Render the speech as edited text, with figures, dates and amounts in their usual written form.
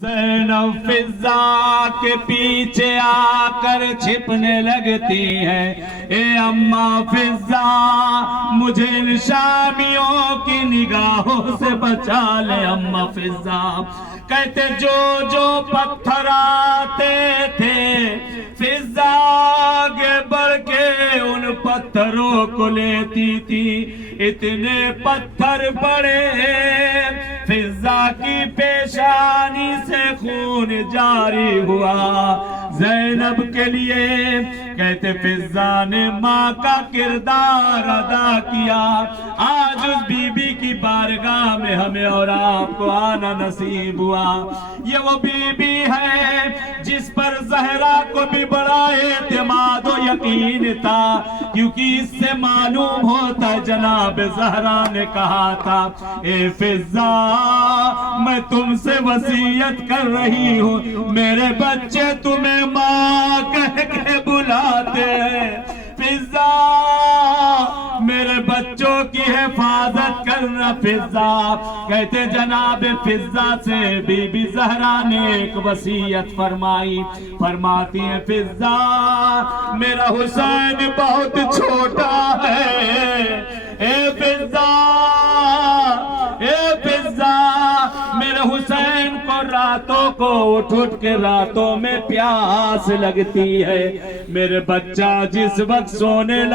زینب فضا کے پیچھے آ کر چھپنے لگتی ہے، اے اماں فضا مجھے ان شامیوں کی نگاہوں سے بچا لے۔ اماں فضا کہتے جو پتھر آتے تھے فضا آگے بڑھ کے ان پتھروں کو لیتی تھی، اتنے پتھر پڑے فضا کی پیشانی سے خون جاری ہوا۔ زینب کے لیے کہتے فضا نے ماں کا کردار ادا کیا۔ آج اس بی بی کی بارگاہ میں ہمیں اور آپ کو آنا نصیب ہوا۔ یہ وہ بی بی ہے جس پر زہرا کو بھی بڑا اعتماد و یقین تھا، کیونکہ اس سے معلوم ہوتا ہے جناب زہرا نے کہا تھا، اے فضا میں تم سے وصیت کر رہی ہوں، میرے بچے تمہیں ماں کہہ کے بلاتے ہیں، فضا میرے بچوں کی حفاظت کرنا۔ فضا کہتے جناب فضا سے بی بی زہرا نے ایک وصیت فرمائی، فرماتی ہیں فضا میرا حسین بہت چھوٹا ہے، اے فضا میرے حسین کو راتوں کو اٹھ کے راتوں میں پیاس لگتی ہے، میرے بچہ جس وقت سونے لگے